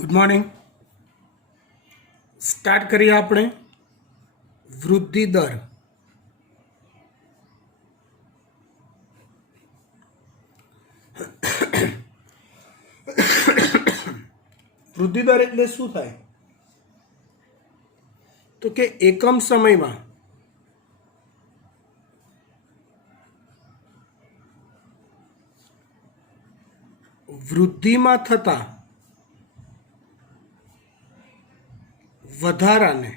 Good morning. Start करिए આપણે વૃદ્ધિ દર। વૃદ્ધિ દર એટલે શું થાય તો કે એકમ સમયમાં વૃદ્ધિમાં થતા વધારાને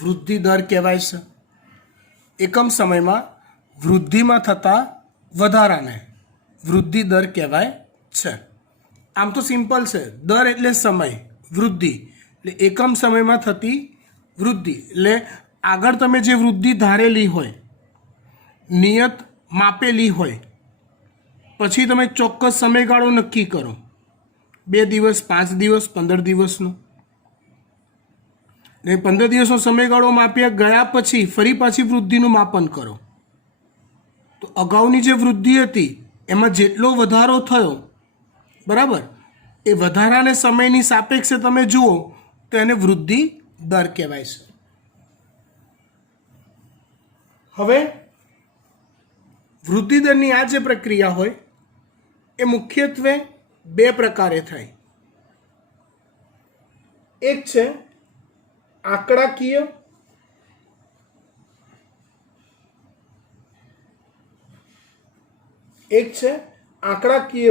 વૃદ્ધિ દર કહેવાય છે। એકમ સમયમાં વૃદ્ધિમાં થતા વધારાને વૃદ્ધિ દર કહેવાય છે। આમ તો સિમ્પલ છે, દર એટલે સમય, વૃદ્ધિ એટલે એકમ સમયમાં થતી વૃદ્ધિ એટલે આગળ તમે જે વૃદ્ધિ ધારેલી હોય, નિયત માપેલી હોય, પછી તમે ચોક્કસ સમયગાળો નક્કી કરો, 2 દિવસ, 5 દિવસ, 15 દિવસનો, ને 15 દિવસનો સમયગાળો માપ્યા ગયા પછી ફરી પાછી વૃદ્ધિનું માપન કરો તો અગાઉની જે વૃદ્ધિ હતી એમાં જેટલો વધારો થયો, બરાબર, એ વધારાને સમયની સાપેક્ષે તમે જુઓ તો એને વૃદ્ધિ દર કહેવાય છે। હવે વૃદ્ધિ દરની આ જે પ્રક્રિયા હોય એ મુખ્યત્વે 2 પ્રકારે થાય। એક છે આંકડાકીય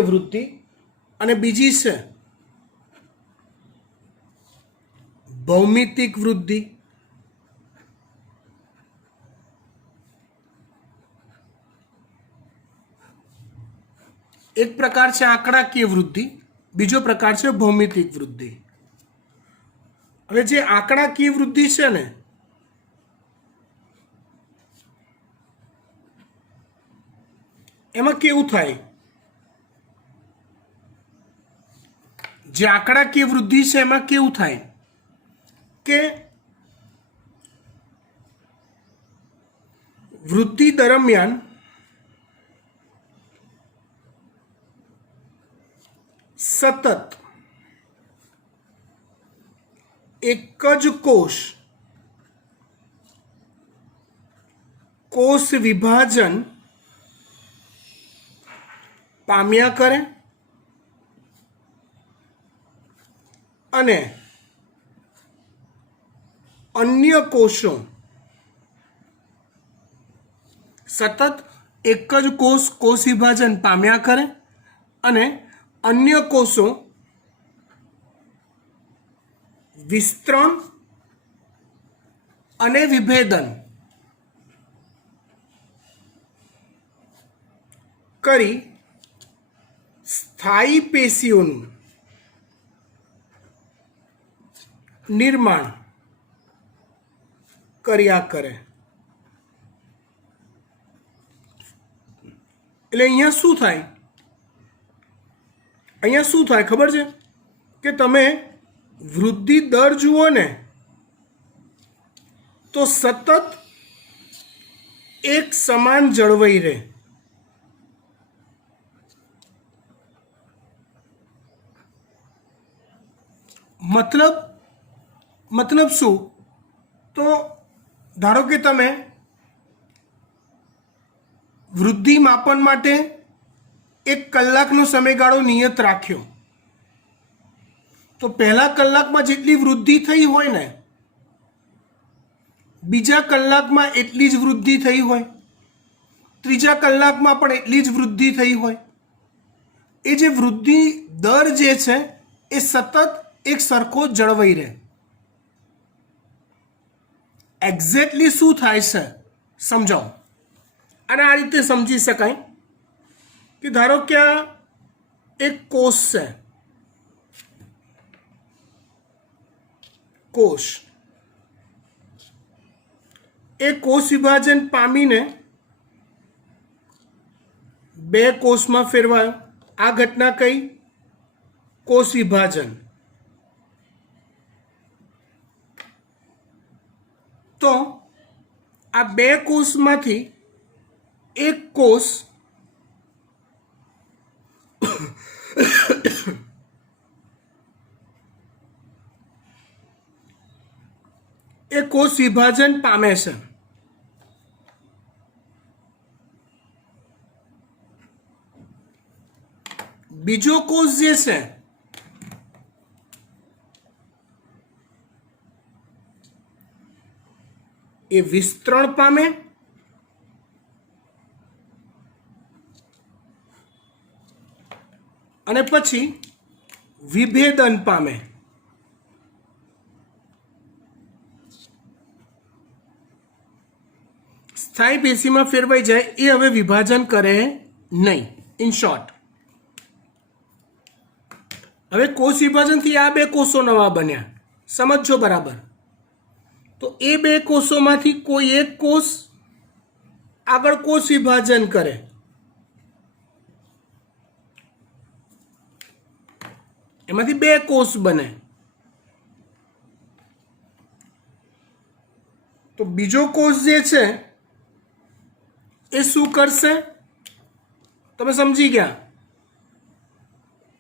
વૃદ્ધિ અને બીજી છે ભૌમિતિક વૃદ્ધિ। એક પ્રકાર છે આંકડાકીય વૃદ્ધિ, બીજો પ્રકાર છે ભૌમિતિક વૃદ્ધિ। હવે જે આંકડાકીય વૃદ્ધિ છે ને એમાં કેવું થાય, જે આંકડાકીય વૃદ્ધિ છે એમાં કેવું થાય કે વૃદ્ધિ દરમિયાન સતત એક જ કોષ વિભાજન પામ્યા કરે અને અન્ય કોષો સતત એક જ કોષ વિભાજન પામ્યા કરે અને અન્ય કોષો વિસ્તરણ અને વિભેદન કરી સ્થાયી પેશીઓનું નિર્માણ કર્યા કરે। એટલે અહીંયા શું થાય ખબર છે કે તમે વૃદ્ધિ દર જુઓ ને તો સતત એક સમાન જળવાઈ રહે। મતલબ શું, તો ધારો કે તમે વૃદ્ધિ માપન માટે 1 કલાકનો સમયગાળો નિયત રાખ્યો તો પહેલા કલાકમાં જેટલી વૃદ્ધિ થઈ હોય ને બીજા કલાકમાં એટલી જ વૃદ્ધિ થઈ હોય, ત્રીજા કલાકમાં પણ એટલી જ વૃદ્ધિ થઈ હોય। એ જે વૃદ્ધિ દર જે છે એ સતત એક સરખો જળવાઈ રહે। એક્ઝેક્ટલી શું થાય છે સમજાવો। અને આ રીતે સમજી શકાય કે ધારો કે આ એક કોષ છે, એ કોષ વિભાજન પામીને 2 કોષમાં ફેરવાયો। આ ઘટના કઈ? કોષ વિભાજન। તો આ 2 કોષમાંથી એક કોષ કોષ વિભાજન પામે છે, બીજો કોષ જે છે એ વિસ્તરણ પામે અને પછી વિભેદન પામે. સ્થાયી પેશીમાં ફેરવાઈ જાય એ હવે વિભાજન કરે નહીં. ઇન શોર્ટ, હવે કોષ વિભાજનથી આ બે કોષો નવા બન્યા, સમજો બરાબર. તો એ બે કોષોમાંથી કોઈ એક કોષ આગળ કોષ વિભાજન કરે, એમાંથી બે કોષ બને. તો બીજો કોષ જે છે એ શું કરશે? તમે સમજી ગયા.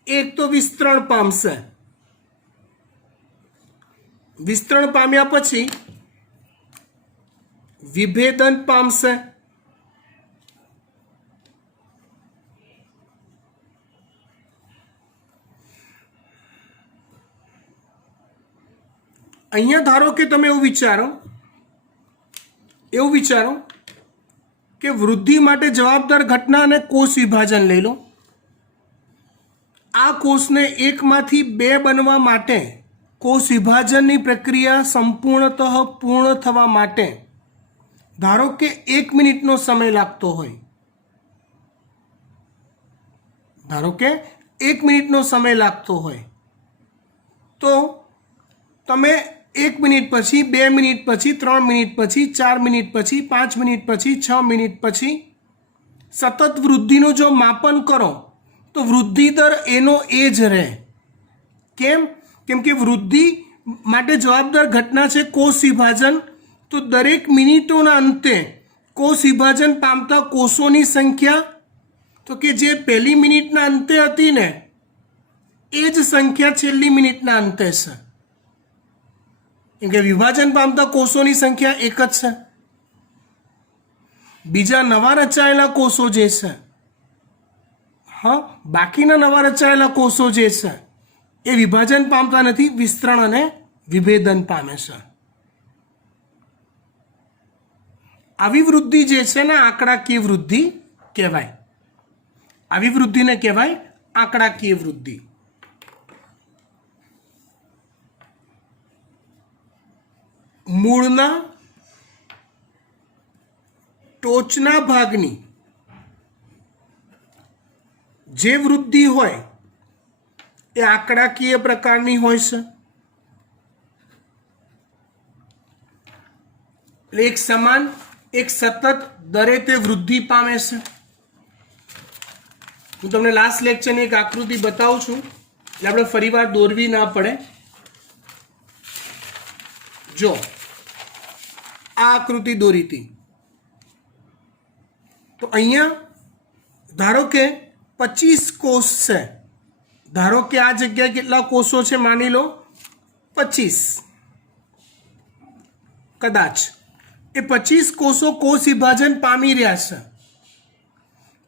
એક તો વિસ્તરણ પામશે, વિસ્તરણ પામ્યા પછી વિભેદન પામશે, અહીંયા ધારો કે તમે એવું વિચારો કે વૃદ્ધિ માટે જવાબદાર ઘટના અને કોષ વિભાજન લઈ લો. આ કોષને એકમાંથી બે બનવા માટે કોષ વિભાજનની પ્રક્રિયા સંપૂર્ણતઃ પૂર્ણ થવા માટે ધારો કે 1 મિનિટનો સમય લાગતો હોય, ધારો કે 1 મિનિટનો સમય લાગતો હોય, તો તમે 1 મિનિટ પછી, 2 મિનિટ પછી, 3 મિનિટ પછી, 4 મિનિટ પછી, 5 મિનિટ પછી, 6 મિનિટ પછી સતત વૃદ્ધિનું જો માપન કરો તો વૃદ્ધિ દર એનો એ જ રહે. કેમ? કેમ કે વૃદ્ધિ માટે જવાબદાર ઘટના છે કોષ વિભાજન. તો દરેક મિનિટોના અંતે કોષ વિભાજન પામતા કોષોની સંખ્યા, તો કે જે પહેલી મિનિટના અંતે હતી ને એ જ સંખ્યા છેલ્લી મિનિટના અંતે છે. કેમ કે વિભાજન પામતા કોષોની સંખ્યા એક જ છે. બીજા નવા રચાયેલા કોષો જે છે, બાકીના નવા રચાયેલા કોષો જે છે એ વિભાજન પામતા નથી, વિસ્તરણ અને વિભેદન પામે છે. આવી વૃદ્ધિ જે છે ને આંકડાકીય વૃદ્ધિ કહેવાય. આવી વૃદ્ધિને કહેવાય આંકડાકીય વૃદ્ધિ. મૂળના ટોચના ભાગની જે વૃદ્ધિ હોય એ આંકડાકીય પ્રકારની હોય છે. એટલે એક સમાન, એક સતત દરે તે વૃદ્ધિ પામે છે. હું તમને લાસ્ટ લેક્ચરની એક આકૃતિ બતાવું છું એટલે આપણે ફરીવાર દોરવી ના પડે. જો આ આકૃતિ દોરી હતી તો અહીંયા ધારો કે 25 કોષ છે. ધારો કે આ જગ્યાએ કેટલા કોષો છે માની લો 25, કદાચ એ 25 કોષો કોષ વિભાજન પામી રહ્યા છે.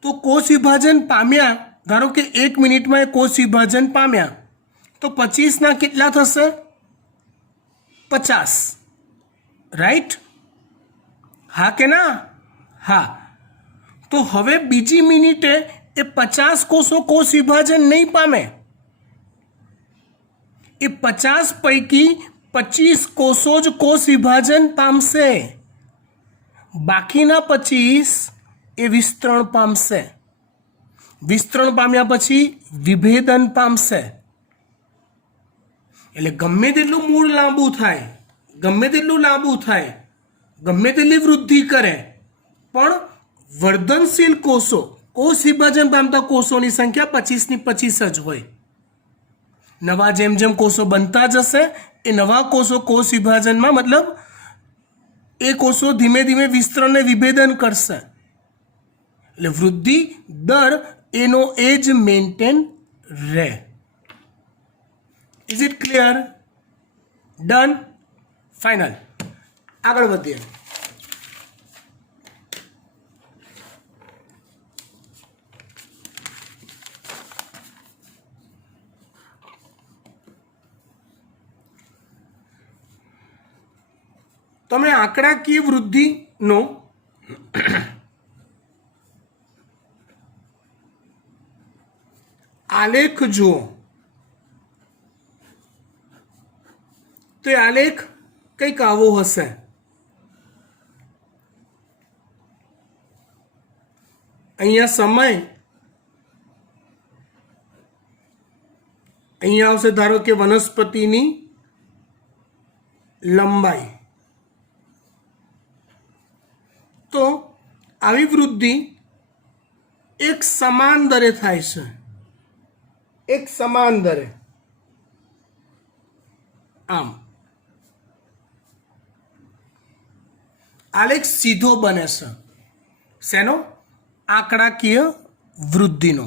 તો કોષ વિભાજન પામ્યા, ધારો કે 1 મિનિટમાં એ કોષ વિભાજન પામ્યા, તો 25ના કેટલા થશે? 50. રાઈટ? હા કે ના? હા. તો હવે બીજી મિનિટે એ 50 કોષો કોષ વિભાજન નહીં પામે. એ 50 પૈકી 25 કોષો જ કોષ વિભાજન પામશે, બાકીના 25 એ વિસ્તરણ પામશે. વિસ્તરણ પામ્યા પછી વિભેદન પામશે. એટલે ગમે તેટલું મૂળ લાંબુ થાય, ગમે તેટલું લાંબુ થાય, ગમે તેટલી વૃદ્ધિ કરે, પણ વર્ધનશીલ કોષો, કોષ વિભાજન પામતા કોષોની સંખ્યા 25ની 25 જ હોય. નવા જેમ જેમ કોષો બનતા જશે એ નવા કોષો કોષ વિભાજનમાં, મતલબ એ કોષો ધીમે ધીમે વિસ્તરણને વિભેદન કરશે. એટલે વૃદ્ધિ દર એનો એ જ મેન્ટેન રહે. Is it clear? Done? Final. આગળ વધીએ. તમે આંકડાકીય વૃદ્ધિનો આલેખ જુઓ તો એ આલેખ કંઈક આવો હશે. અહીંયા સમય, અહીંયા આવશે ધારો કે વનસ્પતિની લંબાઈ. તો આવી વૃદ્ધિ એક સમાન દરે થાય છે, એક સમાન દરે. આમ આલેખ સીધો બને છે. શેનો? આંકડાકીય વૃદ્ધિનો.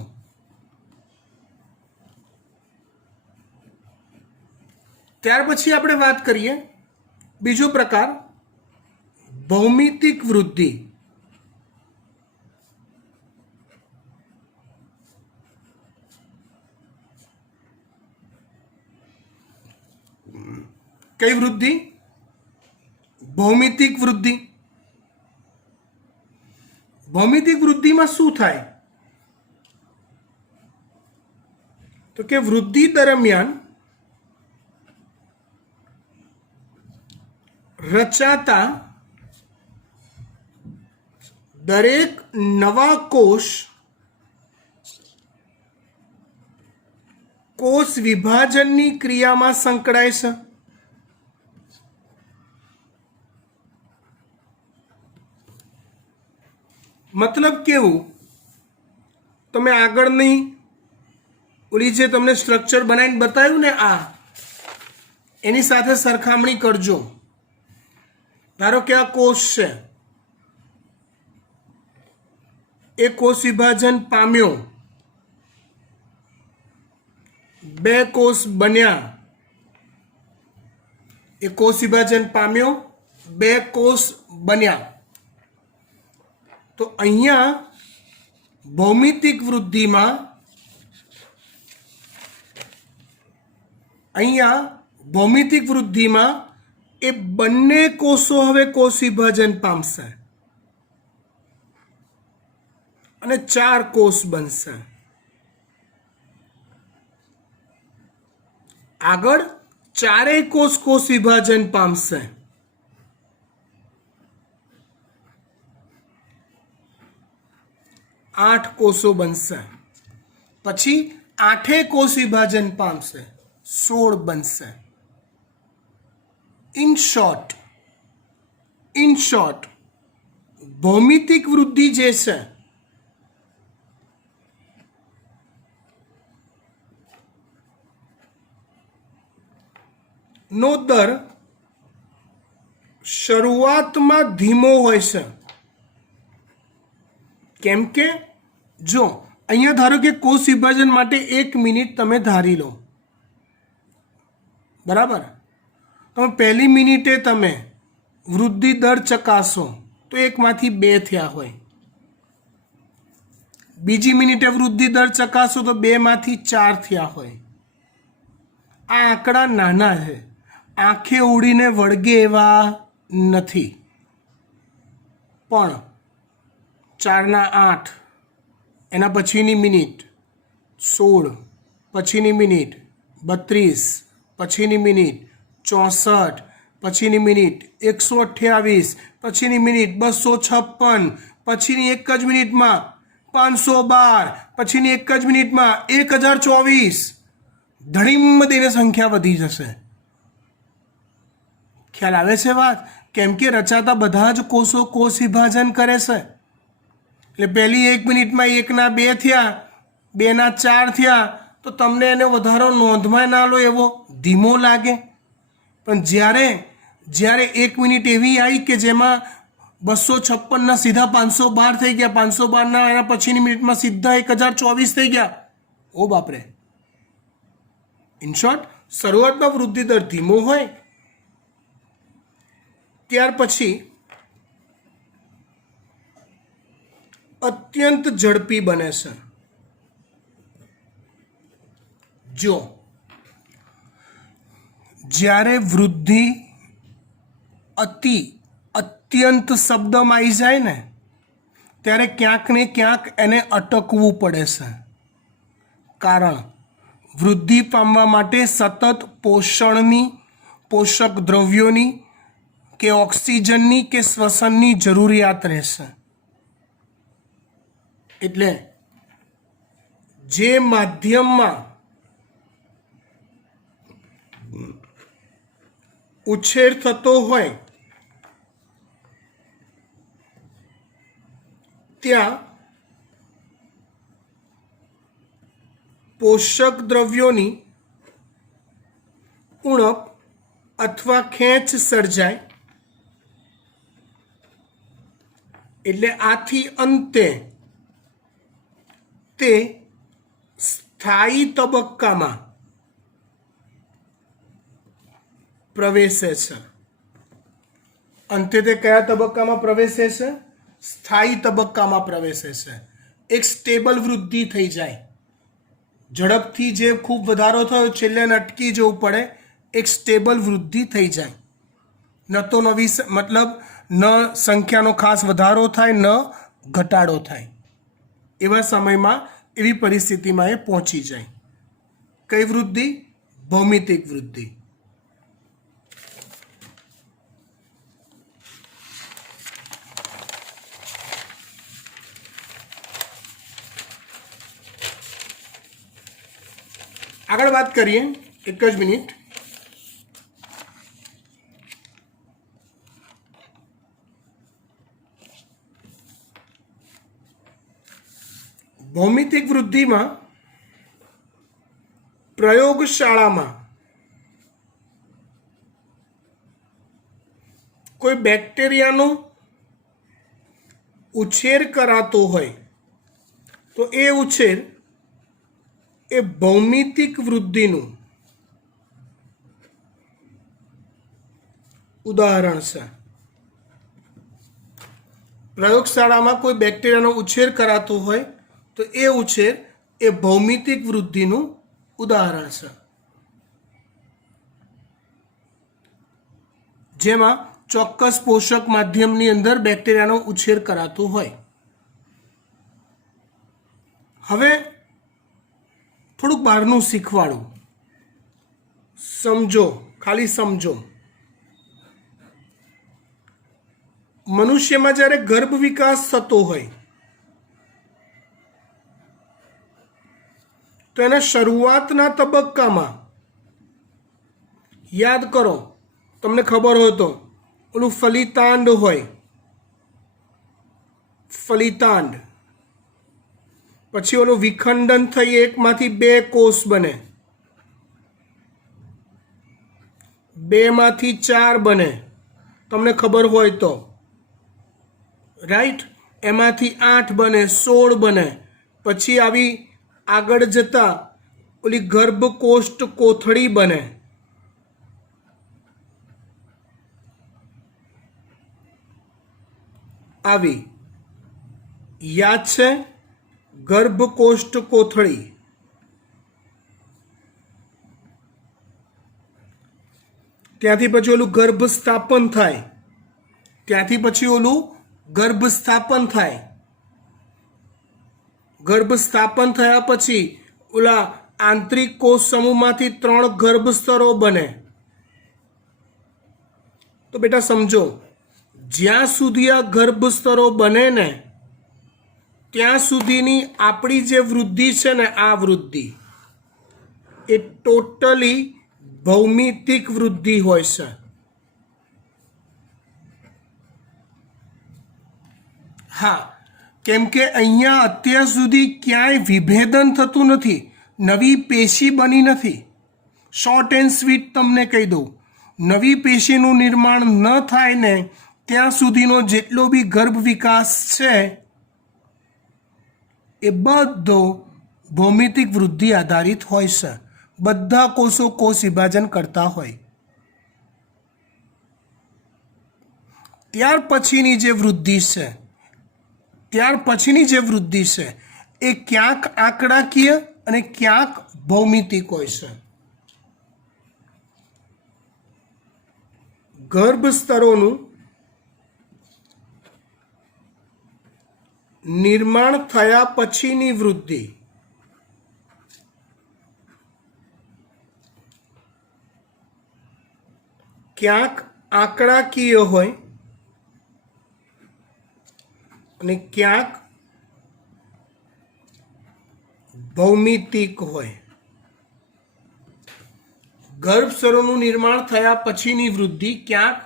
ત્યાર પછી આપણે વાત કરીએ બીજો પ્રકાર, ભૌમિતિક વૃદ્ધિ. કઈ વૃદ્ધિ? ભૌમિતિક વૃદ્ધિ. ભૌમિતિક વૃદ્ધિમાં શું થાય? તો કે વૃદ્ધિ દરમિયાન રચાતા દરેક નવા કોષ વિભાજનની ક્રિયામાં સંકળાય છે. મતલબ કેવું? તમે આગળની ઓલી જે તમને સ્ટ્રક્ચર બનાવીને બતાવ્યું ને, આ એની સાથે સરખામણી કરજો. ધારો કે આ કોષ છે, એ કોષ વિભાજન પામ્યો, 2 કોષ બન્યા. એ કોષ વિભાજન પામ્યો, 2 કોષ બન્યા. તો અહીંયા ભૌમિતિક વૃદ્ધિમાં એ બંને કોષો હવે કોષ વિભાજન પામશે અને 4 કોષ બનશે. આગળ 4 કોષ વિભાજન પામશે. 8 કોષો બનશે. પછી 8 કોષ વિભાજન પામશે, 16 બનશે. ઇન શોર્ટ ભૌમિતિક વૃદ્ધિ જે છે નો દર શરૂઆતમાં ધીમો હોય છે. કેમ કે જો અહીંયા ધારો કે કોષ વિભાજન માટે 1 મિનિટ તમે ધારી લો, બરાબર? તમે પહેલી મિનિટે તમે વૃદ્ધિ દર ચકાસો તો 1 માંથી 2 થયા હોય. બીજી મિનિટે વૃદ્ધિ દર ચકાસો તો 2 માંથી 4 થયા હોય. આ આંકડા નાના છે, આંખે ઉડીને વળગે એવા નથી. પણ 4 ના 8, એના પછીની મિનિટ 16, પછીની મિનિટ 32, પછીની મિનિટ 64, પછીની મિનિટ 128, પછીની મિનિટ 256, પછીની એક જ મિનિટમાં 512, પછીની એક જ મિનિટમાં 1024. ધડીમ દઈને સંખ્યા વધી જશે. ખ્યાલ આવે છે વાત? કેમ કે રચાતા બધા જ કોષો કોષ વિભાજન કરે છે. એટલે પહેલી 1 મિનિટમાં 1 ના 2 થયા, 2 ના 4 થયા, તો તમને એને વધારો નોંધમાં ના લો એવો ધીમો લાગે. પણ જ્યારે 1 મિનિટ એવી આવી કે જેમાં 256ના સીધા 512 થઈ ગયા, 512ના એના પછીની મિનિટમાં સીધા 1024 થઈ ગયા, ઓ બાપરે! ઇન શોર્ટ, શરૂઆતમાં વૃદ્ધિ દર ધીમો હોય, ત્યાર પછી અત્યંત ઝડપી બને છે. જો જ્યારે વૃદ્ધિ અત્યંત શબ્દમાં આવી જાય ને ત્યારે ક્યાંક ને ક્યાંક એને અટકવું પડે છે. કારણ વૃદ્ધિ પામવા માટે સતત પોષક દ્રવ્યોની કે ઓક્સિજનની કે શ્વસનની જરૂરિયાત રહેશે. એટલે જે માધ્યમમાં ઉછેર થતો હોય ત્યાં પોષક દ્રવ્યોની ઉણપ અથવા ખેંચ સર્જાય. એટલે આથી અંતે તે સ્થાયી તબક્કામાં પ્રવેશે છે. અંતે તે કયા તબક્કામાં પ્રવેશે છે? સ્થાયી તબક્કામાં પ્રવેશે છે. એક સ્ટેબલ વૃદ્ધિ થઈ જાય. ઝડપથી જે ખૂબ વધારો થયો છેલ્લે અટકી જવું પડે, એક સ્ટેબલ વૃદ્ધિ થઈ જાય. ન તો નવી મતલબ ન સંખ્યાનો ખાસ વધારો થાય ન ઘટાડો થાય. એવા સમયમાં એવી પરિસ્થિતિમાં એ પહોંચી જાય. કઈ વૃદ્ધિ? ભૌમિતિક વૃદ્ધિ. આગળ વાત કરીએ, એક જ મિનિટ. ભૌમિતિક વૃદ્ધિમાં પ્રયોગશાળામાં કોઈ બેક્ટેરિયાનો ઉછેર કરાતો હોય તો એ ઉછેર એ ભૌમિતિક વૃદ્ધિનું ઉદાહરણ છે. પ્રયોગશાળામાં કોઈ બેક્ટેરિયાનો ઉછેર કરાતો હોય તો એ ઉછેર એ ભૌમિતિક વૃદ્ધિનું ઉદાહરણ છે. જેમાં ચોક્કસ પોષક માધ્યમની અંદર બેક્ટેરિયાનો ઉછેર કરાતો હોય. હવે થોડુંક બહારનું શીખવાડું. સમજો, ખાલી સમજો. મનુષ્યમાં જ્યારે ગર્ભ વિકાસ થતો હોય તો એના શરૂઆતના તબક્કામાં યાદ કરો, તમને ખબર હોય તો ઓલું ફલિતાંડ હોય, ફલિતાંડ. પછી ઓલું વિખંડન થઈ એકમાંથી બે કોષ બને, બેમાંથી ચાર બને, તમને ખબર હોય તો, રાઈટ. એમાંથી 8 બને, 16 બને. પછી આવી આગળ જતા ઓલી ગર્ભકોષ્ઠ કોથળી બને. આવી યાદ છે? ગર્ભકોષ્ઠ કોથળી. ત્યાંથી પછી ઓલું ગર્ભ સ્થાપન થાય. ત્યાંથી પછી ઓલું ગર્ભ સ્થાપન થાય. ગર્ભ સ્થાપન થયા પછી ઓલા આંતરિક કોષ સમૂહમાંથી 3 ગર્ભ સ્તરો બને. તો બેટા સમજો, જ્યાં સુધી આ ગર્ભ સ્તરો બને ને ત્યાં સુધીની આપણી જે વૃદ્ધિ છે ને, આ વૃદ્ધિ એ ટોટલી ભૌમિતિક વૃદ્ધિ હોય છે. હા, કેમ કે અહીંયા અત્યાર સુધી ક્યાંય વિભેદન થતું નથી, નવી પેશી બની નથી. શોર્ટ એન્ડ સ્વીટ તમને કહી દઉં, નવી પેશીનું નિર્માણ ન થાય ને ત્યાં સુધીનો જેટલો બી ગર્ભ વિકાસ છે એ બધો ભૌમિતિક વૃદ્ધિ આધારિત હોય છે. બધા કોષો કોષ વિભાજન કરતા હોય. ત્યાર પછીની જે વૃદ્ધિ છે, એ ક્યાંક આંકડાકીય અને ક્યાંક ભૌમિતિક હોય છે. ગર્ભ સ્તરોનું નિર્માણ થયા પછીની વૃદ્ધિ ક્યાંક આંકડાકીય હોય અને ક્યાંક ભૌમિતિક હોય. ગર્ભસ્તરોનું નિર્માણ થયા પછીની વૃદ્ધિ ક્યાંક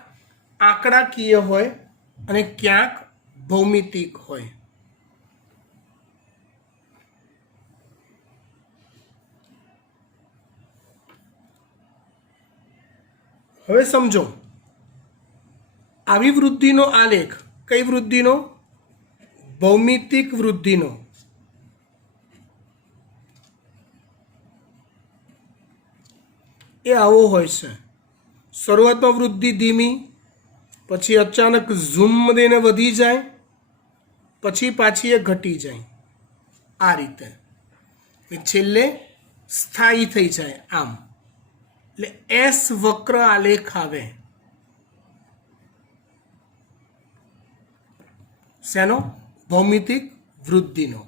આંકડાકીય હોય અને ક્યાંક ભૌમિતિક હોય. હવે સમજો, આવી વૃદ્ધિનો આલેખ, કઈ વૃદ્ધિનો? ભૌમિતિક વૃદ્ધિનો. એ આવો હોય છે. શરૂઆતમાં વૃદ્ધિ ધીમી, પછી અચાનક ઝૂમ દઈને વધી જાય, પછી પાછી એ ઘટી જાય, આ રીતે. છેલ્લે સ્થાયી થઈ જાય, આમ. એટલે એસ વક્ર આલેખ આવે. શેનો? ભૌમિતિક વૃદ્ધિનો.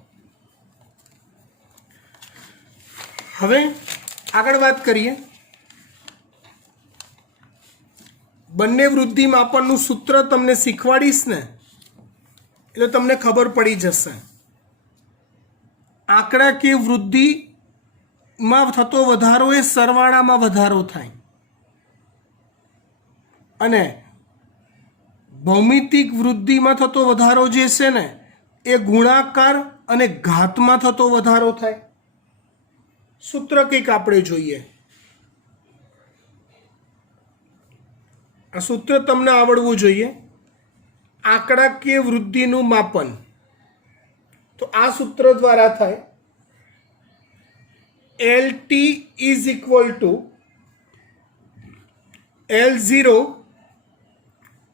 હવે આગળ વાત કરીએ. બંને વૃદ્ધિ માપનનું સૂત્ર તમને શીખવાડીશ ને, એટલે તમને ખબર પડી જશે. આંકડાકીય વૃદ્ધિમાં થતો વધારો એ સરવાળામાં વધારો થાય, અને ભૌમિતિક વૃદ્ધિમાં થતો વધારો જે છે ને, એ ગુણાકાર અને ઘાતમાં થતો વધારો થાય. સૂત્ર કંઈક આપણે જોઈએ. આ સૂત્ર તમને આવડવું જોઈએ. આંકડાકીય વૃદ્ધિનું માપન તો આ સૂત્ર દ્વારા થાય. LT is equal to L0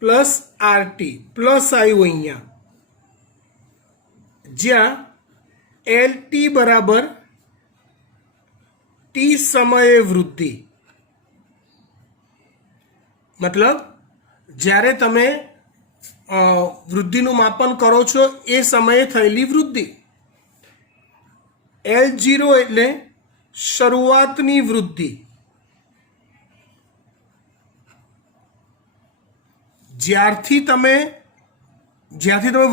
plus RT, plus આવ્યું અહીંયા, જ્યાં LT બરાબર T સમયે વૃદ્ધિ. મતલબ જ્યારે તમે વૃદ્ધિનું માપન કરો છો એ સમયે થયેલી વૃદ્ધિ. L0 એટલે શરૂઆતની વૃદ્ધિ. જ્યારથી તમે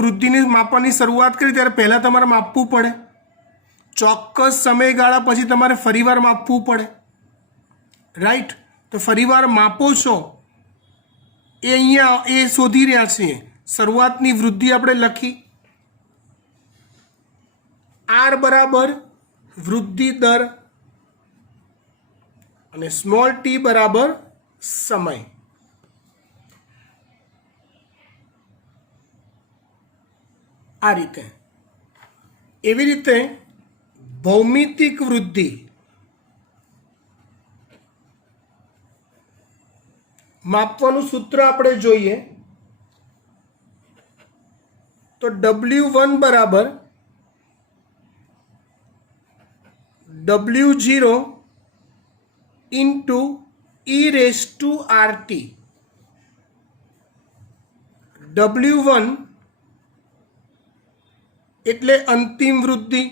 વૃદ્ધિની માપનની શરૂઆત કરી ત્યારે પહેલાં તમારે માપવું પડે. ચોક્કસ સમયગાળા પછી તમારે ફરીવાર માપવું પડે, રાઈટ? તો ફરીવાર માપો છો એ અહીંયા એ શોધી રહ્યા છીએ. શરૂઆતની વૃદ્ધિ આપણે લખી. R બરાબર વૃદ્ધિ દર અને સ્મોલ t બરાબર સમય. આ રીતે. એવી રીતે ભૌમિતિક વૃદ્ધિ માપવાનું સૂત્ર આપણે જોઈએ તો W1 બરાબર W0 ઇન્ટુ e⁻RT. W1 એટલે અંતિમ વૃદ્ધિ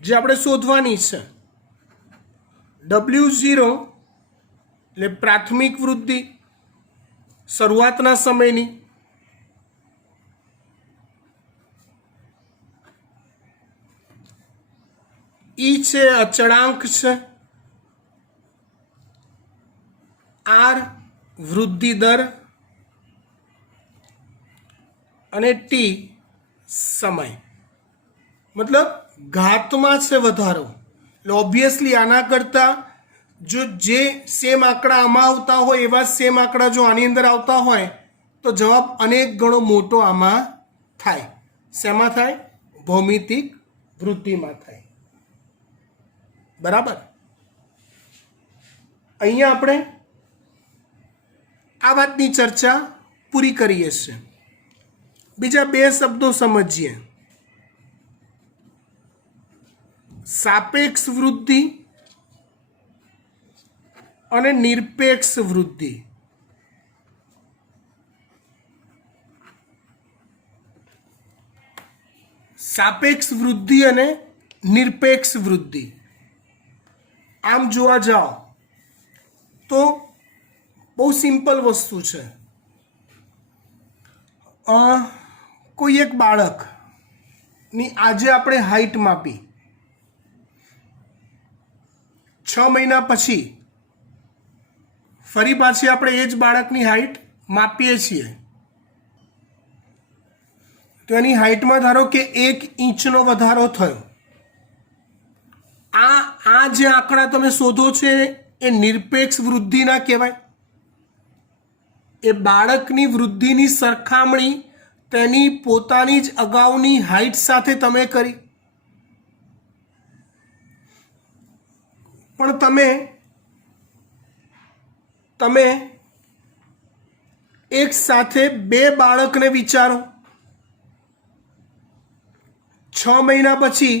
જે આપણે શોધવાની છે. W0 એટલે પ્રાથમિક વૃદ્ધિ શરૂઆતના સમયની. E છે અચળાંક છે. R વૃદ્ધિ દર અને T સમય. મતલબ ઘાતમાં છે વધારો. એટલે ઓબ્વિયસલી આના કરતાં જો જે સેમ આંકડા આમાં આવતા હોય એવા સેમ આંકડા જો આની અંદર આવતા હોય તો જવાબ અનેક ગણો મોટો આમાં થાય. શેમાં થાય? ભૌમિતિક વૃદ્ધિમાં થાય. બરાબર. અહીંયા આપણે આ વાતની ચર્ચા પૂરી કરીએ છીએ. બીજા બે શબ્દો સમજીએ. સાપેક્ષ વૃદ્ધિ અને નિરપેક્ષ વૃદ્ધિ. સાપેક્ષ વૃદ્ધિ અને નિરપેક્ષ વૃદ્ધિ આમ જોવા જાઓ તો બહુ સિમ્પલ વસ્તુ છે. કોઈ એક બાળકની આજે આપણે હાઈટ માપી, 6 મહિના પછી ફરી પાછી આપણે એ જ બાળકની હાઈટ માપીએ છીએ તો એની હાઈટમાં ધારો કે 1 ઇંચનો વધારો થયો. આ જે આંકડા તમે શોધો છો એ નિરપેક્ષ વૃદ્ધિ ના કહેવાય. એ બાળકની વૃદ્ધિની સરખામણી તેની પોતાની જ અગાઉની હાઈટ સાથે તમે કરી. પણ તમે એક સાથે બે બાળકને વિચારો. 6 મહિના પછી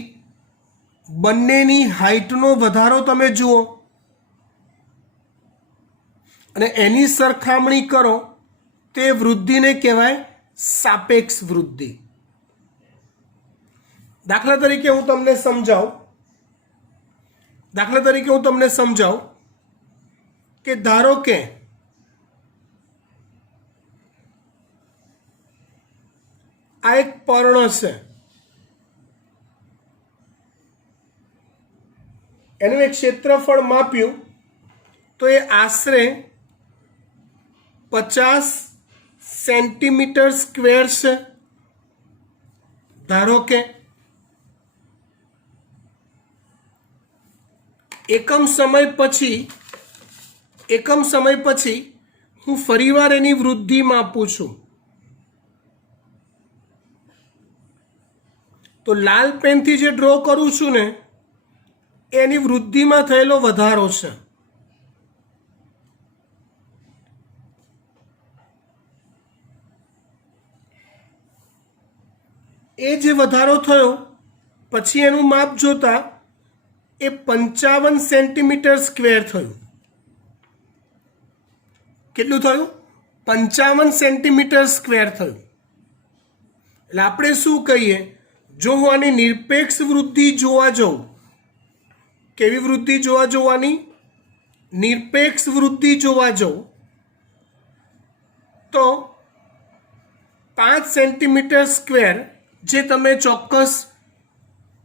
બંનેની હાઈટનો વધારો તમે જુઓ અને એની સરખામણી કરો, તે વૃદ્ધિને કહેવાય સાપેક્ષ વૃદ્ધિ. દાખલા તરીકે હું તમને સમજાવું કે ધારો કે આ એક પર્ણ છે, એનું એક ક્ષેત્રફળ માપ્યું તો એ આશરે 50 સેન્ટીમીટર સ્ક્વેર છે. ધારો કે એકમ સમય પછી હું ફરીવાર એની વૃદ્ધિ માપું છું તો લાલ પેનથી જે ડ્રો કરું છું ને એની વૃદ્ધિમાં થયેલો વધારો છે. એ જે વધારો થયો પછી એનું માપ જોતા એ 55 સેન્ટીમીટર સ્ક્વેર થયું. કેટલું થયું? 55 સેન્ટીમીટર સ્ક્વેર થયું. એટલે આપણે શું કહીએ, જો હું આની નિરપેક્ષ વૃદ્ધિ જોવા જાઉં, કેવી વૃદ્ધિ જોવાની? નિરપેક્ષ વૃદ્ધિ જોવા જાઉં તો 5 સેન્ટીમીટર સ્ક્વેર જે તમે ચોક્કસ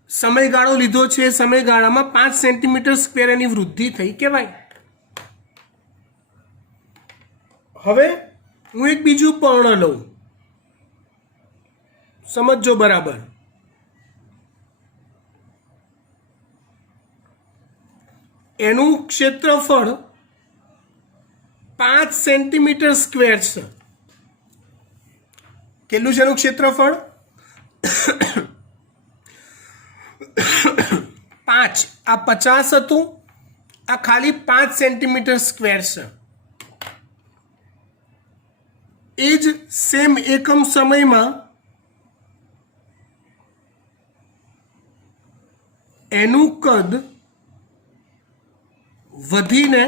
સમયગાળો લીધો છે એ સમયગાળામાં 5 સેન્ટીમીટર સ્ક્વેર એની વૃદ્ધિ થઈ કહેવાય. હવે હું એક બીજું પર્ણ લઉં, સમજો બરાબર. એનું ક્ષેત્રફળ 5 સેન્ટીમીટર સ્ક્વેર છે. કેટલું છે એનું ક્ષેત્રફળ? 5. આ 50 હતું, આ ખાલી 5 સેન્ટીમીટર સ્ક્વેર છે. એ જ સેમ એકમ સમયમાં એનું કદ વધીને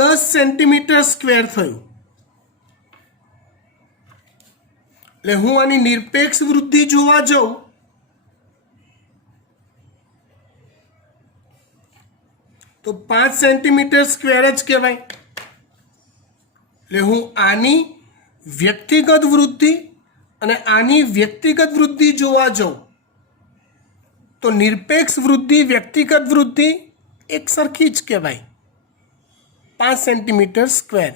10 સેન્ટીમીટર સ્ક્વેર થયું. એટલે હું આની નિરપેક્ષ વૃદ્ધિ જોવા જાઉં તો 5 સેન્ટીમીટર સ્ક્વેર જ કહેવાય. એટલે હું આની વ્યક્તિગત વૃદ્ધિ અને આની વ્યક્તિગત વૃદ્ધિ જોવા જાઉં તો નિરપેક્ષ વૃદ્ધિ, વ્યક્તિગત વૃદ્ધિ એક સરખી જ કહેવાય. 5 સેન્ટીમીટર સ્ક્વેર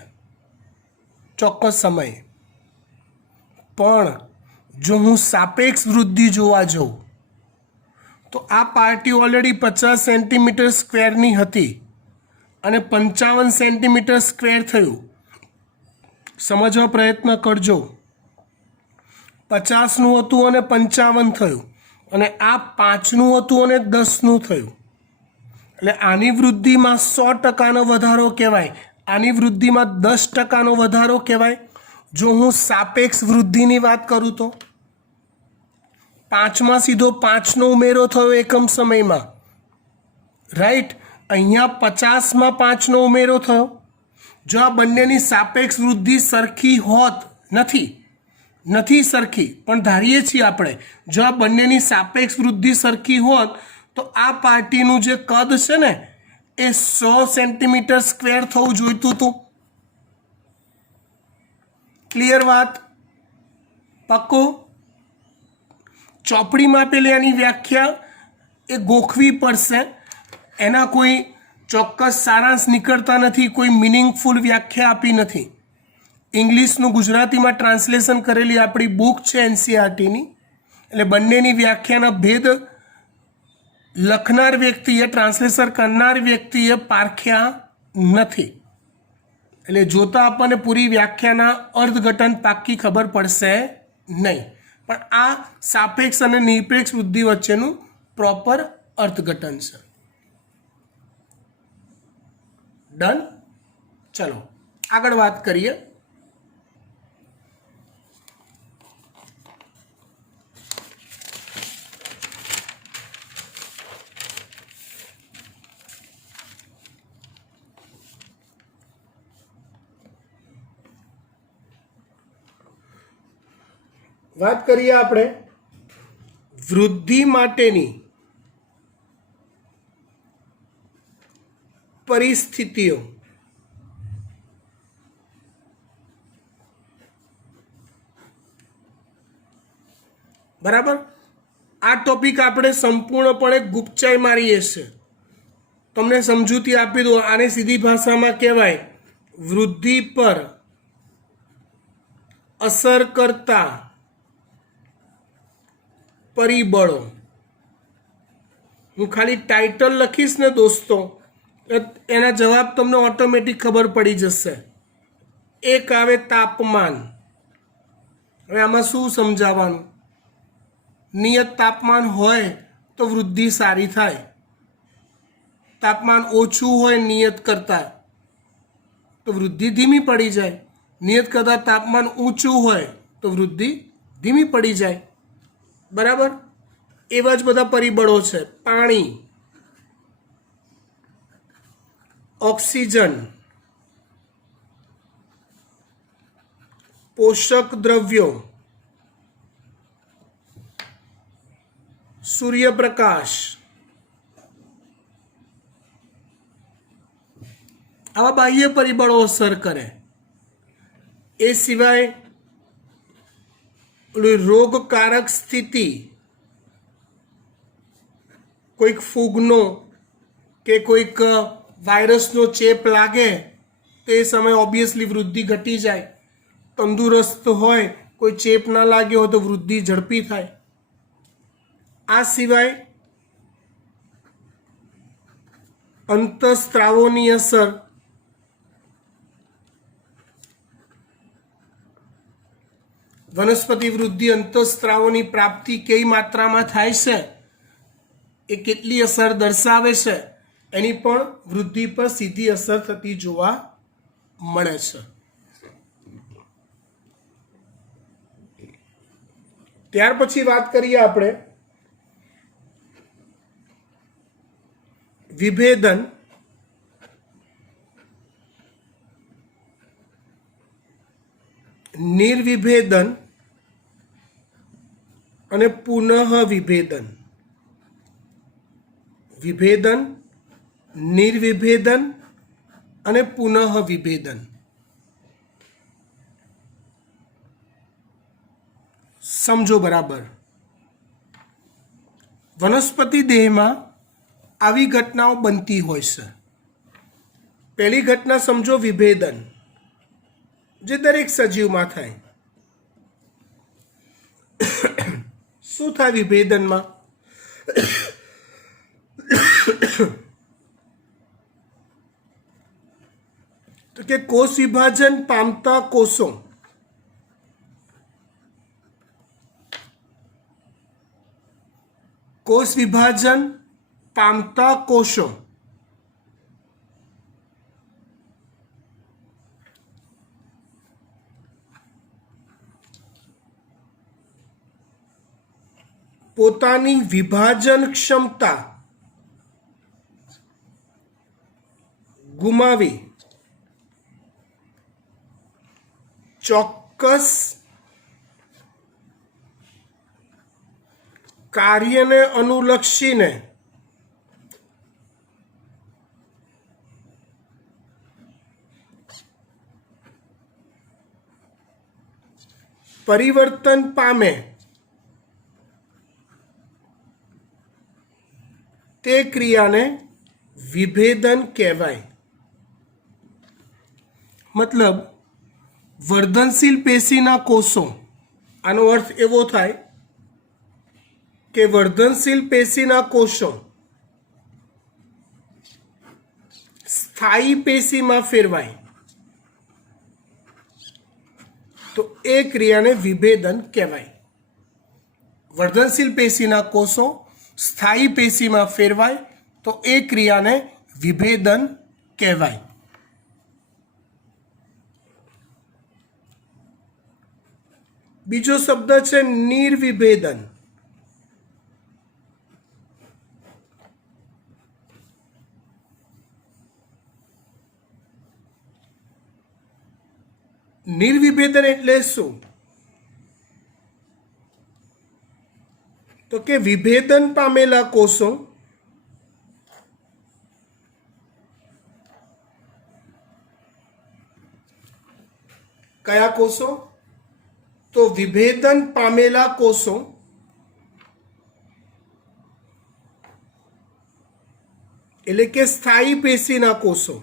ચોક્કસ સમયે. પણ જો હું સાપેક્ષ વૃદ્ધિ જોવા જાઉં તો આ પાર્ટી ઓલરેડી 50 સેન્ટીમીટર સ્ક્વેરની હતી અને 55 સેન્ટીમીટર સ્ક્વેર થયું. સમજવા પ્રયત્ન કરજો. 50નું હતું અને 55 થયું અને આ 5નું હતું અને 10નું થયું. એટલે આની વૃદ્ધિમાં 100% વધારો કહેવાય. આની વૃદ્ધિમાં 10% વધારો કહેવાય. જો હું સાપેક્ષ વૃદ્ધિની વાત કરું તો 5માં સીધો 5નો ઉમેરો થયો એકમ સમયમાં, રાઈટ. અહીંયા 50માં 5નો ઉમેરો થયો. જો આ બંનેની સાપેક્ષ વૃદ્ધિ સરખી હોત, નથી સરખી, પણ ધારીએ છીએ આપણે, જો આ બંનેની સાપેક્ષ વૃદ્ધિ સરખી હોત તો આ પાર્ટીનું જે કદ છે ને એ 100 સેન્ટીમીટર સ્ક્વેર થવું જોઈતું હતું. ક્લિયર વાત? પાક્કું? ચોપડીમાં આપેલી આની વ્યાખ્યા એ ગોખવી પડશે. એના કોઈ ચોક્કસ સારાંશ નીકળતા નથી, કોઈ મિનિંગફુલ વ્યાખ્યા આપી નથી. ઇંગ્લિશનું ગુજરાતીમાં ટ્રાન્સલેશન કરેલી આપણી બુક છે એનસીઆરટીની, એટલે બંનેની વ્યાખ્યાના ભેદ લખનાર વ્યક્તિએ, ટ્રાન્સલેશન કરનાર વ્યક્તિએ પારખ્યા નથી. એટલે જોતાં આપણને પૂરી વ્યાખ્યાના અર્થઘટન પાક્કી ખબર પડશે નહીં, પણ આ સાપેક્ષ અને નિરપેક્ષ વૃદ્ધિ વચ્ચેનું પ્રોપર અર્થઘટન છે. ડન? ચલો આગળ વાત કરીએ. વાત કરીએ આપણે વૃદ્ધિ માટેની પરિસ્થિતિઓ. બરાબર? આ ટોપિક આપણે સંપૂર્ણપણે ગુપચાઈ મારીએ છીએ. તમને સમજૂતી આપી દો. આને સીધી ભાષામાં કહેવાય વૃદ્ધિ પર અસર કરતા પરિબળો. હું ખાલી ટાઇટલ લખીશ ને દોસ્તો, એના જવાબ તમને ઓટોમેટિક ખબર પડી જશે. એક આવે તાપમાન. હવે આમાં શું સમજાવવાનું? નિયત તાપમાન હોય તો વૃદ્ધિ સારી થાય. તાપમાન ઓછું હોય નિયત કરતાં તો વૃદ્ધિ ધીમી પડી જાય. નિયત કરતાં તાપમાન ઊંચું હોય તો વૃદ્ધિ ધીમી પડી જાય. બરાબર? એવા જ બધા પરિબળો છે. પાણી, ઓક્સિજન, પોષક દ્રવ્યો, સૂર્યપ્રકાશ, આવા બાહ્ય પરિબળો અસર કરે. એ સિવાય રોગકારક સ્થિતિ, કોઈક ફૂગનો કે કોઈક વાયરસનો ચેપ લાગે તો એ સમયે ઓબ્વિયસલી વૃદ્ધિ ઘટી જાય. તંદુરસ્ત હોય, કોઈ ચેપ ના લાગ્યો હોય તો વૃદ્ધિ ઝડપી થાય. આ સિવાય અંતઃસ્ત્રાવોની અસર, વનસ્પતિ વૃદ્ધિ અંતઃસ્ત્રાવોની પ્રાપ્તિ કઈ માત્રામાં થાય છે, એ કેટલી અસર દર્શાવે છે, એની પણ વૃદ્ધિ પર સીધી અસર થતી જોવા મળે છે. ત્યાર પછી વાત કરીએ આપણે વિભેદન, નિર્વિભેદન અને પુનઃ વિભેદન. વિભેદન, નિર્વિભેદન અને પુનઃ વિભેદન. સમજો બરાબર. વનસ્પતિ દેહમાં આવી ઘટનાઓ બનતી હોય છે. પહેલી ઘટના સમજો વિભેદન, જે દરેક સજીવમાં થાય. શું થાય વિભેદનમાં? તો કે કોષ વિભાજન પામતા કોષો પોતાની વિભાજન ક્ષમતા ગુમાવી ચોક્કસ કાર્યને અનુલક્ષીને પરિવર્તન પામે તે ક્રિયાને વિભેદન કહેવાય. મતલબ વર્ધનશીલ પેશીના કોષો, આનો અર્થ એવો થાય કે વર્ધનશીલ પેશીના કોષો સ્થાયી પેશીમાં ફેરવાય તો એ ક્રિયાને વિભેદન કહેવાય. વર્ધનશીલ પેશીના કોષો સ્થાયી પેશીમાં ફેરવાય તો એ ક્રિયાને વિભેદન કહેવાય. બીજો શબ્દ છે નિર્વિભેદન. નિર્વિભેદન એટલે શું? તો કે વિભેદન પામેલા કોષો કયા કોષો? તો વિભેદન પામેલા કોષો એટલે કે સ્થાયી પેશીના કોષો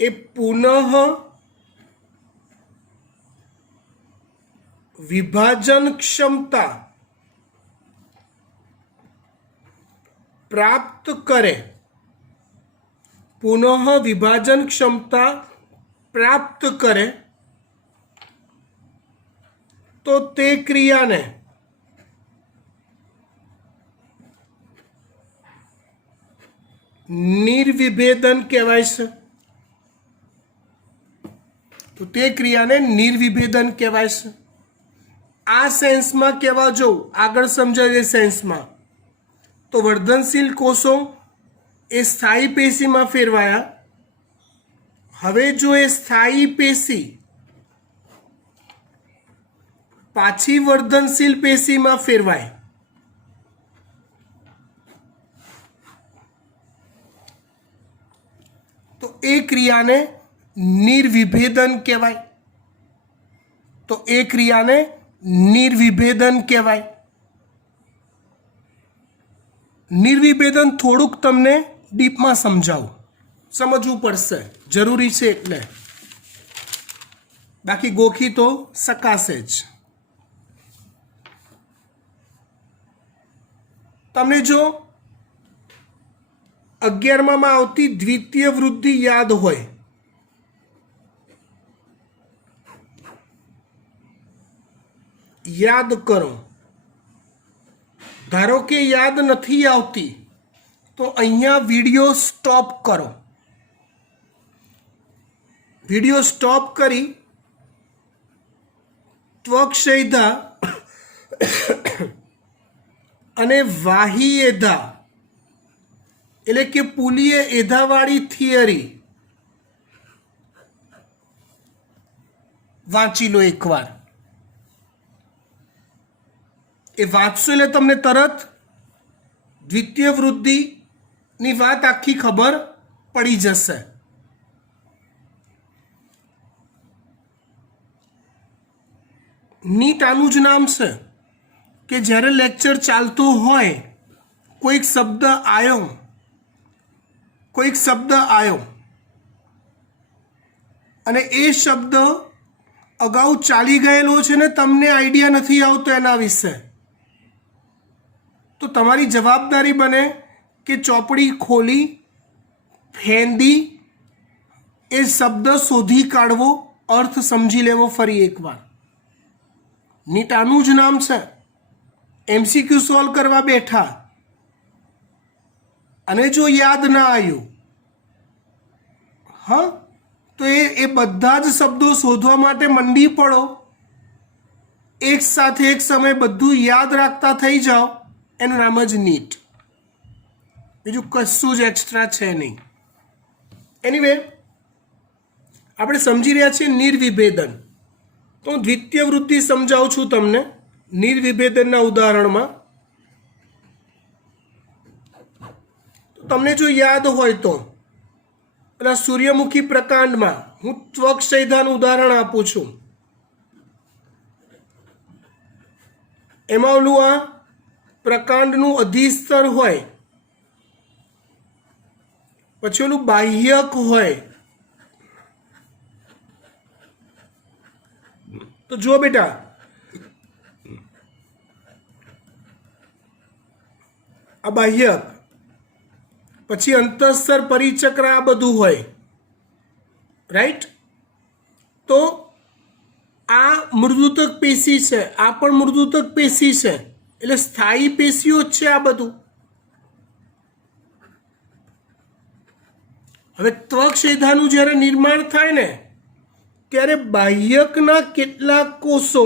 એ પુનઃ વિભાજન ક્ષમતા પ્રાપ્ત કરે, પુનઃ વિભાજન ક્ષમતા પ્રાપ્ત કરે તો તે ક્રિયાને નિર્વિભેદન કહેવાય છે. તો તે ક્રિયાને નિર્વિભેદન કહેવાય છે. આ સેન્સમાં કહેવા જવું, આગળ સમજાવીએ સેન્સમાં, તો વર્ધનશીલ કોષો એ સ્થાયી પેશીમાં ફેરવાયા. હવે જો એ સ્થાયી પેશી પાછી વર્ધનશીલ પેશીમાં ફેરવાય તો એ ક્રિયાને નિર્વિભેદન કહેવાય. તો એ ક્રિયાને નિર્વિભેદન કહેવાય. નિર્વિભેદન થોડુંક તમને ડીપમાં સમજાવું, સમજવું પડશે, જરૂરી છે એટલે, બાકી ગોખી તો શકાશે જ. તમને જો 11માં આવતી દ્વિતીય વૃદ્ધિ યાદ હોય, યાદ કરો. ધારો કે યાદ નથી આવતી તો અહીંયા વિડીયો સ્ટોપ કરો. વિડીયો સ્ટોપ કરી ત્વક્ષૈધા અને વાહી એધા એટલે કે પુલીય એધાવાળી થિયરી વાંચી લો એકવાર. એ વાંચશો એટલે તમને તરત દ્વિતીય વૃદ્ધિની વાત આખી ખબર પડી જશે. નીટ આનું જ નામ છે કે જ્યારે લેક્ચર ચાલતો હોય કોઈક શબ્દ આવ્યો અને એ શબ્દ અગાઉ ચાલી ગયેલો છે ને તમને આઈડિયા નથી આવતો એના વિશે, તો તમારી જવાબદારી બને કે ચોપડી ખોલી ફેંદી એ શબ્દ શોધી કાઢવો, અર્થ સમજી લેવો ફરી એકવાર. નીટ આનું જ નામ છે. એમસીક્યુ સોલ્વ કરવા બેઠા અને જો યાદ ના આવ્યું, હા, તો એ બધા જ શબ્દો શોધવા માટે મંડી પડો, એક સાથે એક સમય બધું યાદ રાખતા થઈ જાઓ, એનું નામ જ નીટ. બીજું કશું જ એક્સ્ટ્રા છે નહીં. એનીવે આપણે સમજી રહ્યા છીએ નિર્વિભેદન. તો હું દ્વિતીય વૃદ્ધિ સમજાવું છું તમને નિર્વિભેદનના ઉદાહરણમાં. તમને જો યાદ હોય તો પેલા સૂર્યમુખી પ્રકાંડમાં હું ત્વક્ષૈધાનું ઉદાહરણ આપું છું. એમાં ઓલું આ પ્રકાંડનું અધિસ્તર હોય, પછી ઓલું બાહ્યક હોય. તો જો બેટા, આ બાહ્યક, પછી અંતઃસ્તર, પરિચક્ર, આ બધું હોય, રાઈટ. તો આ મૃદુતક પેશી છે, આ પણ મૃદુતક પેશી છે, એટલે સ્થાયી પેશીઓ જ છે આ બધું. હવે ત્વક્ષૈધાનું જ્યારે નિર્માણ થાય ને ત્યારે બાહ્યકના કેટલાક કોષો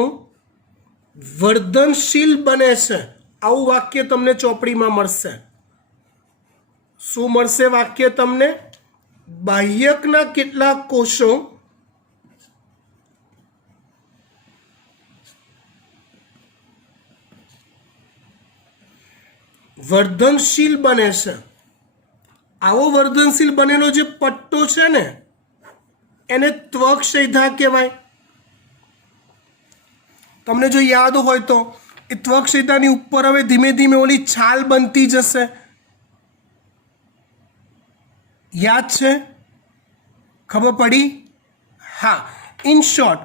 વર્ધનશીલ બને છે. આવું વાક્ય તમને ચોપડીમાં મળશે. શું મળશે વાક્ય તમને? બાહ્યકના કેટલાક કોષો વર્ધનશીલ બને છે. આવો વર્ધનશીલ બનેલો જે પટ્ટો છે ને એને ત્વક્ષૈધા કહેવાય. તમને જો યાદ હોય તો એ ત્વક્ષૈધાની ઉપર હવે ધીમે ધીમે ઓલી છાલ બનતી જશે. યાદ છે? ખબર પડી? હા. ઇન શોર્ટ,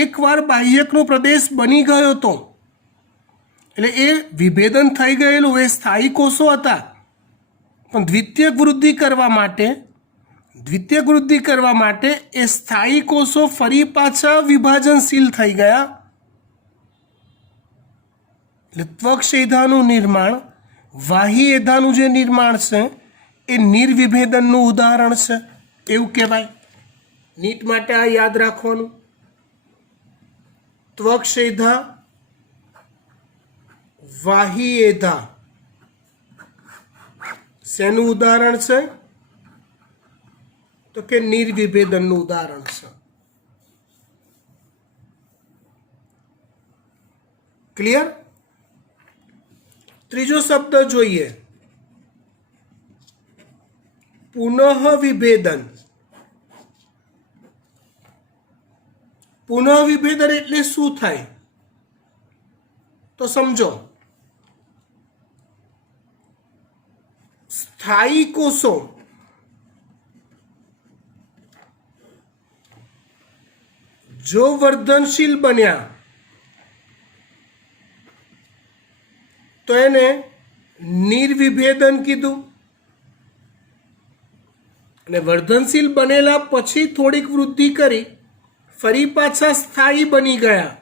એકવાર બાહ્યકનો પ્રદેશ બની ગયો તો એટલે એ વિભેદન થઈ ગયેલું, એ સ્થાયી કોષો હતા. પણ દ્વિતીયક વૃદ્ધિ કરવા માટે એ સ્થાયી કોષો ફરી પાછા વિભાજનશીલ થઈ ગયા. એટલે ત્વક્ષૈધાનું નિર્માણ, વાહી એધાનું જે નિર્માણ છે એ નિર્વિભેદનનું ઉદાહરણ છે એવું કહેવાય. નીટ માટે આ યાદ રાખવાનું. ત્વક્ષૈધા, વાહી એધા શેનું ઉદાહરણ છે? તો કે નિર્વિભેદનનું ઉદાહરણ છે. ક્લિયર? ત્રીજો શબ્દ જોઈએ, પુનઃવિભેદન. પુનઃવિભેદન એટલે શું થાય? તો સમજો, સ્થાયી કોષો જો વર્ધનશીલ બન્યા તો એને નિર્વિભેદન કીધું. અને વર્ધનશીલ બનેલા પછી થોડીક વૃદ્ધિ કરી ફરી પાછા સ્થાયી બની ગયા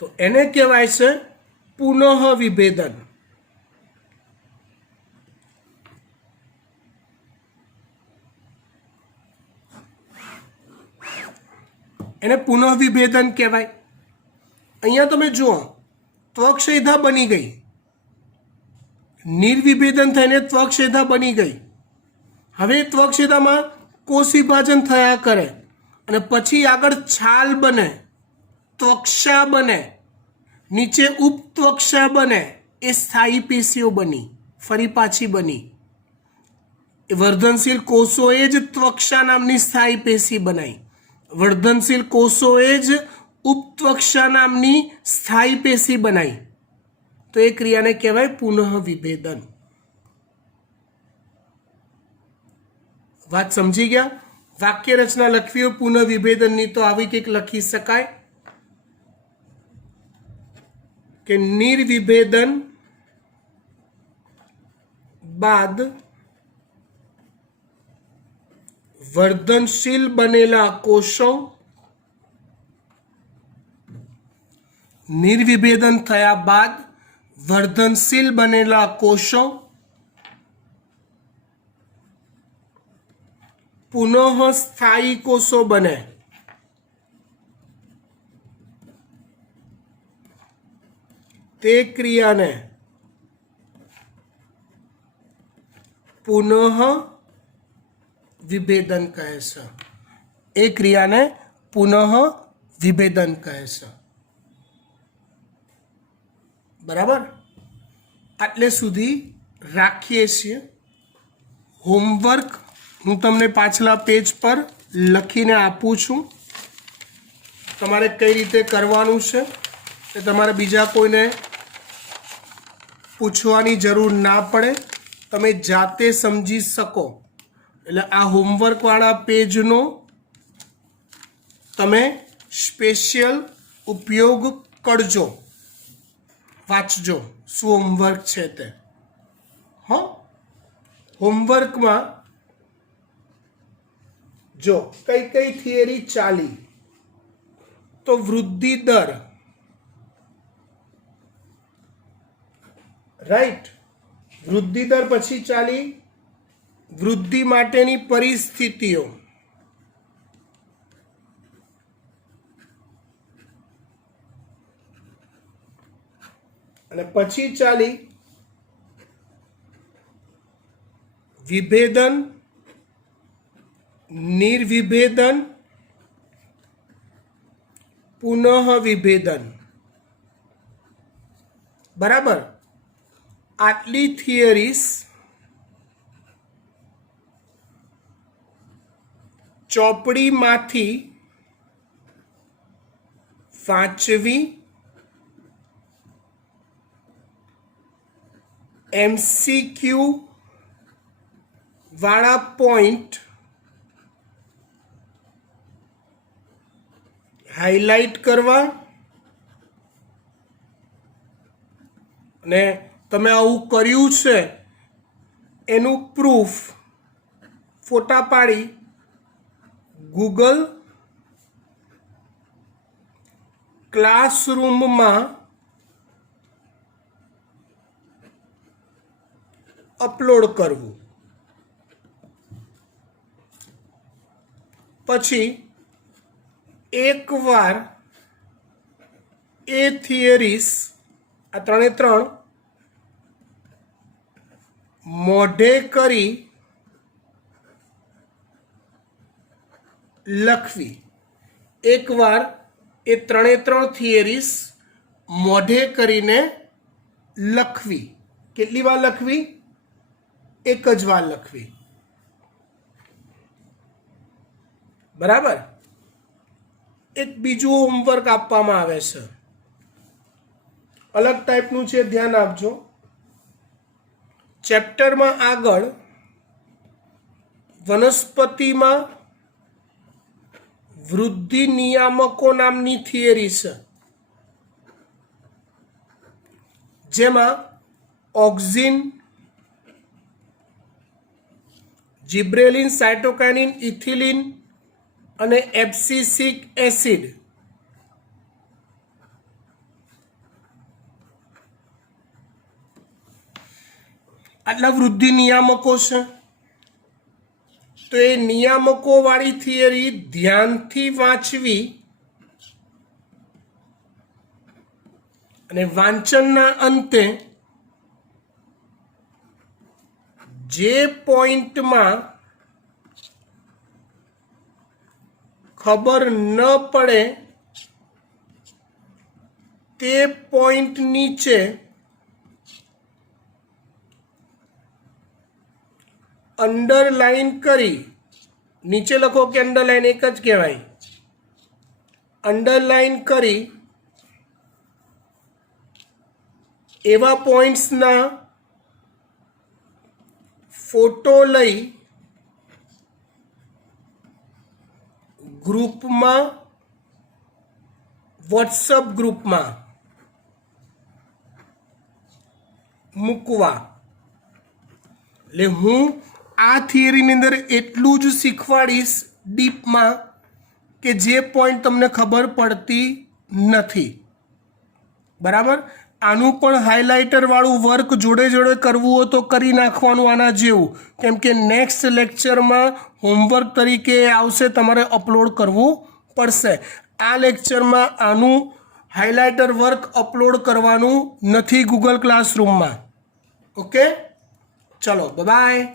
તો એને કહેવાય છે પુનઃવિભેદન. એને પુનઃવિભેદન કહેવાય. અહીંયા તમે જુઓ, ત્વક્ષૈધા બની ગઈ, નિર્વિભેદન થઈને ત્વક્ષૈધા બની ગઈ. હવે ત્વક્ષૈધામાં કોષ વિભાજન થયા કરે અને પછી આગળ છાલ બને, ત્વક્ષા બને, નીચે ઉપત્વક્ષા બને. એ સ્થાયી પેશીઓ બની, ફરી પાછી બની. એ વર્ધનશીલ કોષોએ જ ત્વક્ષા નામની સ્થાયી પેશી બનાવી. વર્ધનશીલ કોષોએ જ ઉપત્વક્ષા નામની સ્થાયી પેશી બનાવી. તો એ ક્રિયાને કહેવાય પુનઃવિભેદન. વાત સમજી ગયા? વાક્ય રચના લખવી હોય પુનઃવિભેદનની તો આવી કંઈક લખી શકાય કે નિર્વિભેદન બાદ વર્ધનશીલ બનેલા કોષો, નિર્વિભેદન થયા બાદ વર્ધનશીલ બનેલા કોષો પુનઃ સ્થાયી કોષો બને, તે ક્રિયાને પુનઃ વિભેદન કહે છે. એ ક્રિયાને પુનઃ વિભેદન કહે છે. બરાબર, આટલે સુધી રાખીએ છીએ. હોમવર્ક હું તમને પાછલા પેજ પર લખીને આપું છું. તમારે કઈ રીતે કરવાનું છે એ તમારે બીજા કોઈને પૂછવાની જરૂર ના પડે, તમે જાતે સમજી શકો. એટલે આ હોમવર્કવાળા પેજનો તમે સ્પેશિયલ ઉપયોગ કરજો, વાંચજો શું હોમવર્ક છે તે. હા, હોમવર્કમાં જો કઈ કઈ થિયરી ચાલી, તો વૃદ્ધિ દર, રાઈટ, વૃદ્ધિ દર પછી ચાલી વૃદ્ધિ માટેની પરિસ્થિતિઓ, અને પછી ચાલી વિભેદન, નિર્વિભેદન, પુનઃ વિભેદન. બરાબર, આટલી થિયરીઝ ચોપડીમાંથી વાંચવી, MCQ વાળા પોઈન્ટ હાઇલાઇટ કરવા, અને તમે આવું કર્યું છે એનું પ્રૂફ ફોટા પાડી ગૂગલ ક્લાસરૂમમાં અપલોડ કરવું. પછી એકવાર એ થિયરીઝ, આ ત્રણે ત્રણ મોઢે કરી લખવી. એકવાર એ ત્રણે ત્રણ થિયરીઝ મોઢે કરીને લખવી. કેટલી વાર લખવી? એક જ વાર લખવી. બરાબર. એક બીજું હોમવર્ક આપવામાં આવે છે, અલગ ટાઈપનું છે, ધ્યાન આપજો. ચેપ્ટરમાં આગળ વનસ્પતિમાં વૃદ્ધિ નિયામકો નામની થિયરી છે, જેમાં ઓક્ઝિન, જિબ્રેલિન, સાયટોકાઇનિન, ઇથિલિન અને એબ્સિસિક એસિડ આટલા વૃદ્ધિ નિયામકો છે. તો એ નિયામકો વાળી થિયરી ધ્યાનથી વાંચવી, અને વાંચનના અંતે જે પોઈન્ટમાં ખબર ન પડે તે પોઈન્ટ નીચે અંડરલાઈન કરી, નીચે લખો કે અંડરલાઈન એક જ કહેવાય, અંડરલાઈન કરી એવા પોઈન્ટ્સના ફોટો લઈ ગ્રુપમાં, વોટ્સઅપ ગ્રુપમાં મૂકવા. એટલે હું આ થિયરીની અંદર એટલું જ શીખવાડીશ ડીપમાં કે જે પોઈન્ટ તમને ખબર પડતી નથી. બરાબર, આનું પણ હાઇલાઇટરવાળું વર્ક જોડે જોડે કરવું હોય તો કરી નાખવાનું આના જેવું, કેમ કે નેક્સ્ટ લેક્ચરમાં હોમવર્ક તરીકે આવશે, તમારે અપલોડ કરવું પડશે. આ લેક્ચરમાં આનું હાઇલાઇટર વર્ક અપલોડ કરવાનું નથી ગૂગલ ક્લાસરૂમમાં. ઓકે, ચલો બાય.